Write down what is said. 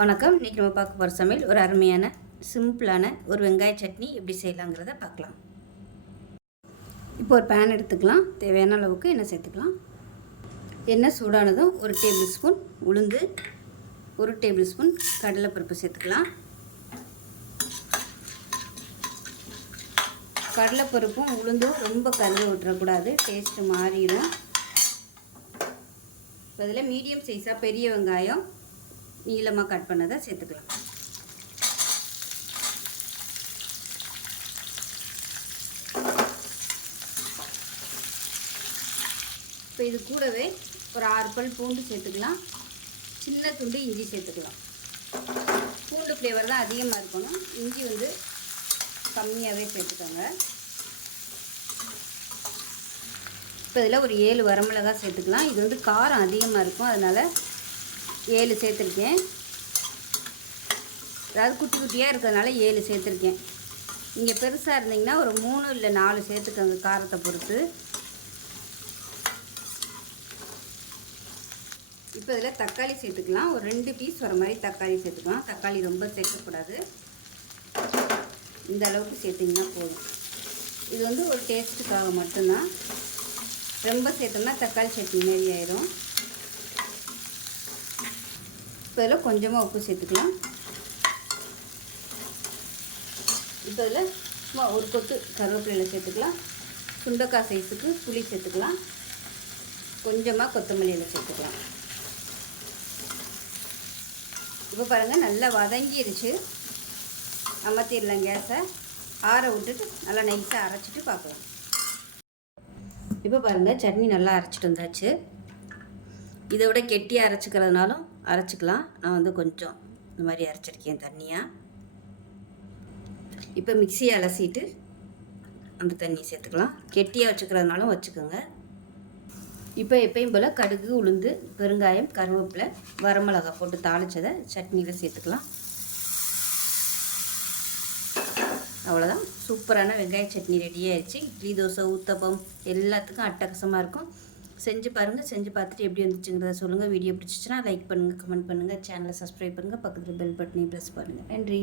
வணக்கம். இன்றைக்கி நம்ம பார்க்க போகிற சமையல் ஒரு அருமையான சிம்பிளான ஒரு வெங்காய சட்னி எப்படி செய்யலாங்கிறத பார்க்கலாம். இப்போ ஒரு பேன் எடுத்துக்கலாம். தேவையான அளவுக்கு எண்ணெய் சேர்த்துக்கலாம். எண்ணெய் சூடானதும் 1 டேபிள் ஸ்பூன் உளுந்து, 1 டேபிள் ஸ்பூன் கடலைப்பருப்பு சேர்த்துக்கலாம். கடலைப்பருப்பும் உளுந்தும் ரொம்ப கருக விட்டுறக்கூடாது, டேஸ்ட்டு மாறிடும். அதில் மீடியம் சைஸாக பெரிய வெங்காயம் நீளமாக கட் பண்ணதை சேர்த்துக்கலாம். இப்போ இது கூடவே ஒரு 6 பல் பூண்டு சேர்த்துக்கலாம். சின்ன துண்டு இஞ்சி சேர்த்துக்கலாம். பூண்டு ஃப்ளேவர் தான் அதிகமாக இருக்கணும், இஞ்சி வந்து கம்மியாகவே சேர்த்துக்கோங்க. இப்போ இதில் ஒரு 7 வரமிளகாய் சேர்த்துக்கலாம். இது வந்து காரம் அதிகமாக இருக்கும், அதனால் 7 சேர்த்துருக்கேன். அதாவது குட்டி குட்டியாக இருக்கிறதுனால 7 சேர்த்துருக்கேன். நீங்கள் பெருசாக இருந்தீங்கன்னா ஒரு 3 இல்லை 4 சேர்த்துக்கோங்க, காரத்தை பொறுத்து. இப்போ இதில் தக்காளி சேர்த்துக்கலாம். ஒரு 2 பீஸ் வர மாதிரி தக்காளி சேர்த்துக்கலாம். தக்காளி ரொம்ப சேர்க்கக்கூடாது, இந்த அளவுக்கு சேர்த்திங்கன்னா போதும். இது வந்து ஒரு டேஸ்ட்டுக்காக மட்டும்தான். ரொம்ப சேர்த்தோம்னா தக்காளி சட்னி மாரி ஆயிடும். இப்போ இதில் கொஞ்சமாக உப்பு சேர்த்துக்கலாம். இப்போ இதில் சும்மா ஒரு கொத்து கருவேப்பிலையில் சேர்த்துக்கலாம். சுண்டைக்காய் சைஸுக்கு புளி சேர்த்துக்கலாம். கொஞ்சமாக கொத்தமல்லியில் சேர்த்துக்கலாம். இப்போ பாருங்கள், நல்லா வதங்கிடுச்சு. அமர்த்திடலாம் கேஸை. ஆற விட்டுட்டு நல்லா நைஸாக அரைச்சிட்டு பார்க்கலாம். இப்போ பாருங்கள், சட்னி நல்லா அரைச்சிட்டு வந்தாச்சு. இதை விட கெட்டியாக அரைச்சிக்கிறதுனாலும் அரைச்சிக்கலாம். நான் வந்து கொஞ்சம் இந்த மாதிரி அரைச்சிருக்கேன் தண்ணியாக. இப்போ மிக்சியை அலசிட்டு அந்த தண்ணி சேர்த்துக்கலாம். கெட்டியாக வச்சுக்கிறதுனாலும் வச்சுக்கோங்க. இப்போ எப்பயும் போல் கடுகு, உளுந்து, பெருங்காயம், கருவேப்பிலை, வரமிளகாய் போட்டு தாளித்ததை சட்னியில் சேர்த்துக்கலாம். அவ்வளோதான், சூப்பரான வெங்காய சட்னி ரெடி ஆயிடுச்சு. இட்லி, தோசை, ஊத்தப்பம் எல்லாத்துக்கும் அட்டகாசமாக இருக்கும். செஞ்சு பாருங்கள். செஞ்சு பார்த்துட்டு எப்படி வந்துச்சுங்கிறத சொல்லுங்கள். வீடியோ பிடிச்சிச்சின்னா லைக் பண்ணுங்கள், கமெண்ட் பண்ணுங்கள், சேனலை சப்ஸ்கிரைப் பண்ணுங்கள், பக்கத்தில் பெல் பட்டனையும் ப்ரெஸ் பண்ணுங்கள். நன்றி.